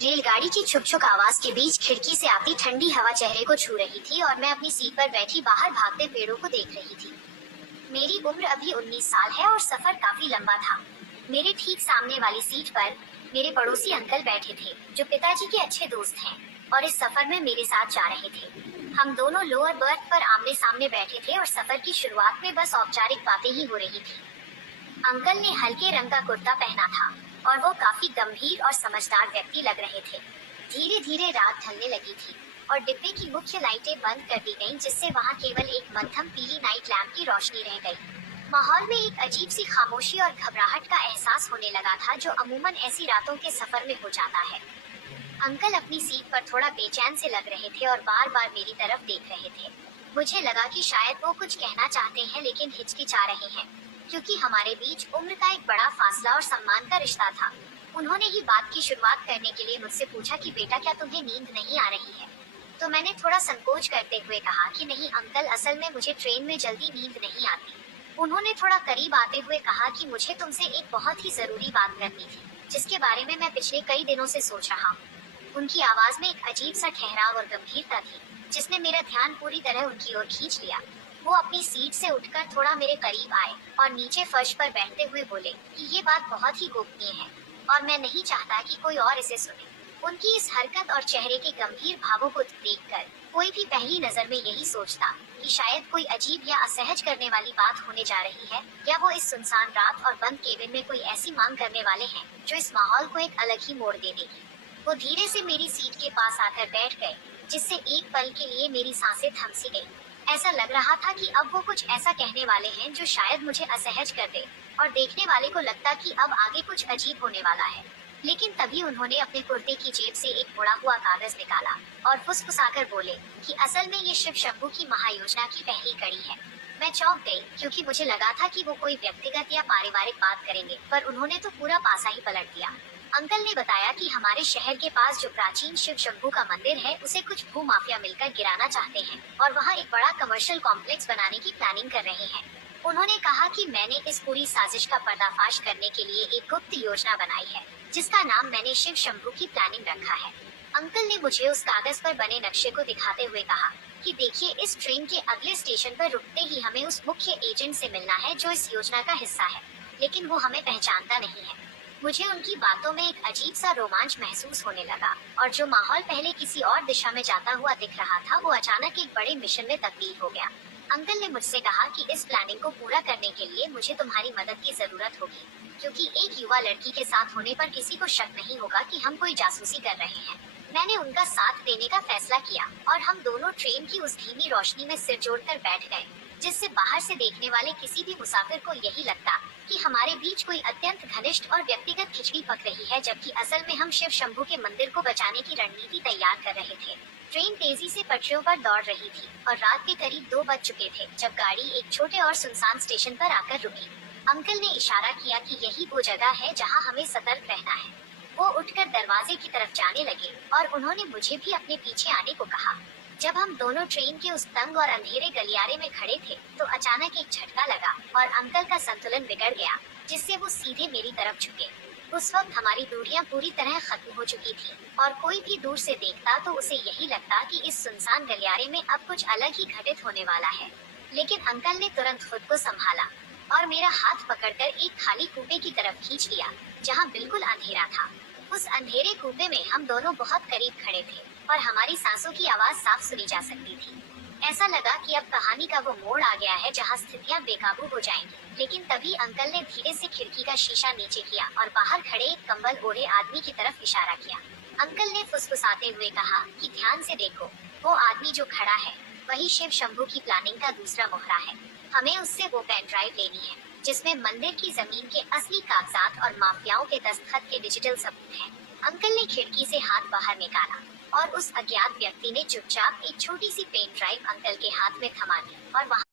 रेलगाड़ी की छुक-छुक आवाज के बीच खिड़की से आती ठंडी हवा चेहरे को छू रही थी और मैं अपनी सीट पर बैठी बाहर भागते पेड़ों को देख रही थी। मेरी उम्र अभी 19 साल है और सफर काफी लंबा था। मेरे ठीक सामने वाली सीट पर मेरे पड़ोसी अंकल बैठे थे, जो पिताजी के अच्छे दोस्त हैं और इस सफर में मेरे साथ जा रहे थे। हम दोनों लोअर बर्थ पर आमने सामने बैठे थे और सफर की शुरुआत में बस औपचारिक बातें ही हो रही थी। अंकल ने हल्के रंग का कुर्ता पहना था और वो काफी गंभीर और समझदार व्यक्ति लग रहे थे। धीरे धीरे रात ढलने लगी थी और डिब्बे की मुख्य लाइटें बंद कर दी गईं, जिससे वहां केवल एक मध्यम पीली नाइट लैंप की रोशनी रह गई। माहौल में एक अजीब सी खामोशी और घबराहट का एहसास होने लगा था, जो अमूमन ऐसी रातों के सफर में हो जाता है। अंकल अपनी सीट पर थोड़ा बेचैन से लग रहे थे और बार बार मेरी तरफ देख रहे थे। मुझे लगा कि शायद वो कुछ कहना चाहते हैं लेकिन हिचकिचा रहे हैं, क्योंकि हमारे बीच उम्र का एक बड़ा फासला और सम्मान का रिश्ता था। उन्होंने ही बात की शुरुआत करने के लिए मुझसे पूछा कि बेटा, क्या तुम्हें नींद नहीं आ रही है? तो मैंने थोड़ा संकोच करते हुए कहा कि नहीं अंकल, असल में मुझे ट्रेन में जल्दी नींद नहीं आती। उन्होंने थोड़ा करीब आते हुए कहा कि मुझे तुमसे एक बहुत ही जरूरी बात करनी थी, जिसके बारे में मैं पिछले कई दिनों से सोच रहा हूँ। उनकी आवाज में एक अजीब सा ठहराव और गंभीरता थी, जिसने मेरा ध्यान पूरी तरह उनकी ओर खींच लिया। वो अपनी सीट से उठकर थोड़ा मेरे करीब आए और नीचे फर्श पर बैठते हुए बोले कि ये बात बहुत ही गोपनीय है और मैं नहीं चाहता कि कोई और इसे सुने। उनकी इस हरकत और चेहरे के गंभीर भावों को देखकर कोई भी पहली नजर में यही सोचता कि शायद कोई अजीब या असहज करने वाली बात होने जा रही है, या वो इस सुनसान रात और बंद केबिन में कोई ऐसी मांग करने वाले हैं जो इस माहौल को एक अलग ही मोड़ दे देगी। वो धीरे से मेरी सीट के पास आकर बैठ गए, जिससे एक पल के लिए मेरी सांसें थम सी गई। ऐसा लग रहा था कि अब वो कुछ ऐसा कहने वाले हैं जो शायद मुझे असहज कर दे और देखने वाले को लगता कि अब आगे कुछ अजीब होने वाला है। लेकिन तभी उन्होंने अपने कुर्ते की जेब से एक मुड़ा हुआ कागज निकाला और फुसफुसाकर बोले कि असल में ये शिव शंभू की महायोजना की पहली कड़ी है। मैं चौंक गई, क्योंकि मुझे लगा था कि वो कोई व्यक्तिगत या पारिवारिक बात करेंगे, पर उन्होंने तो पूरा पासा ही पलट दिया। अंकल ने बताया कि हमारे शहर के पास जो प्राचीन शिव शंभू का मंदिर है, उसे कुछ भूमाफिया मिलकर गिराना चाहते हैं और वहाँ एक बड़ा कमर्शियल कॉम्प्लेक्स बनाने की प्लानिंग कर रहे हैं। उन्होंने कहा कि मैंने इस पूरी साजिश का पर्दाफाश करने के लिए एक गुप्त योजना बनाई है, जिसका नाम मैंने शिव शंभू की प्लानिंग रखा है। अंकल ने मुझे उस कागज पर बने नक्शे को दिखाते हुए कहा कि देखिए, इस ट्रेन के अगले स्टेशन पर रुकते ही हमें उस मुख्य एजेंट से मिलना है जो इस योजना का हिस्सा है, लेकिन वो हमें पहचानता नहीं है। मुझे उनकी बातों में एक अजीब सा रोमांच महसूस होने लगा और जो माहौल पहले किसी और दिशा में जाता हुआ दिख रहा था, वो अचानक एक बड़े मिशन में तब्दील हो गया। अंकल ने मुझसे कहा कि इस प्लानिंग को पूरा करने के लिए मुझे तुम्हारी मदद की जरूरत होगी, क्योंकि एक युवा लड़की के साथ होने पर किसी को शक नहीं होगा कि हम कोई जासूसी कर रहे हैं। मैंने उनका साथ देने का फैसला किया और हम दोनों ट्रेन की उस धीमी रोशनी में सिर जोड़कर बैठ गए, जिससे बाहर से देखने वाले किसी भी मुसाफिर को यही लगता कि हमारे बीच कोई अत्यंत घनिष्ठ और व्यक्तिगत खिचड़ी पक रही है, जबकि असल में हम शिव शंभू के मंदिर को बचाने की रणनीति तैयार कर रहे थे। ट्रेन तेजी से पटरियों पर दौड़ रही थी और रात के करीब 2 बज चुके थे जब गाड़ी एक छोटे और सुनसान स्टेशन पर आकर रुकी। अंकल ने इशारा किया कि यही वो जगह है जहाँ हमें सतर्क रहना है। वो उठकर दरवाजे की तरफ जाने लगे और उन्होंने मुझे भी अपने पीछे आने को कहा। जब हम दोनों ट्रेन के उस तंग और अंधेरे गलियारे में खड़े थे, तो अचानक एक झटका लगा और अंकल का संतुलन बिगड़ गया, जिससे वो सीधे मेरी तरफ झुके। उस वक्त हमारी दूरियां पूरी तरह खत्म हो चुकी थी और कोई भी दूर से देखता तो उसे यही लगता कि इस सुनसान गलियारे में अब कुछ अलग ही घटित होने वाला है। लेकिन अंकल ने तुरंत खुद को संभाला और मेरा हाथ पकड़कर एक खाली कूपे की तरफ खींच लिया, जहाँ बिल्कुल अंधेरा था। उस अंधेरे कूपे में हम दोनों बहुत करीब खड़े थे और हमारी सांसों की आवाज साफ सुनी जा सकती थी। ऐसा लगा कि अब कहानी का वो मोड़ आ गया है जहाँ स्थितियाँ बेकाबू हो जाएंगी। लेकिन तभी अंकल ने धीरे से खिड़की का शीशा नीचे किया और बाहर खड़े एक कंबल ओढ़े आदमी की तरफ इशारा किया। अंकल ने फुसफुसाते हुए कहा कि ध्यान से देखो, वो आदमी जो खड़ा है वही शिव शंभू की प्लानिंग का दूसरा मोहरा है। हमें उससे वो पेन ड्राइव लेनी है जिसमें मंदिर की जमीन के असली कागजात और माफियाओं के दस्तखत के डिजिटल सबूत हैं। अंकल ने खिड़की से हाथ बाहर निकाला और उस अज्ञात व्यक्ति ने चुपचाप एक छोटी सी पेन ड्राइव अंकल के हाथ में थमा दी और वहाँ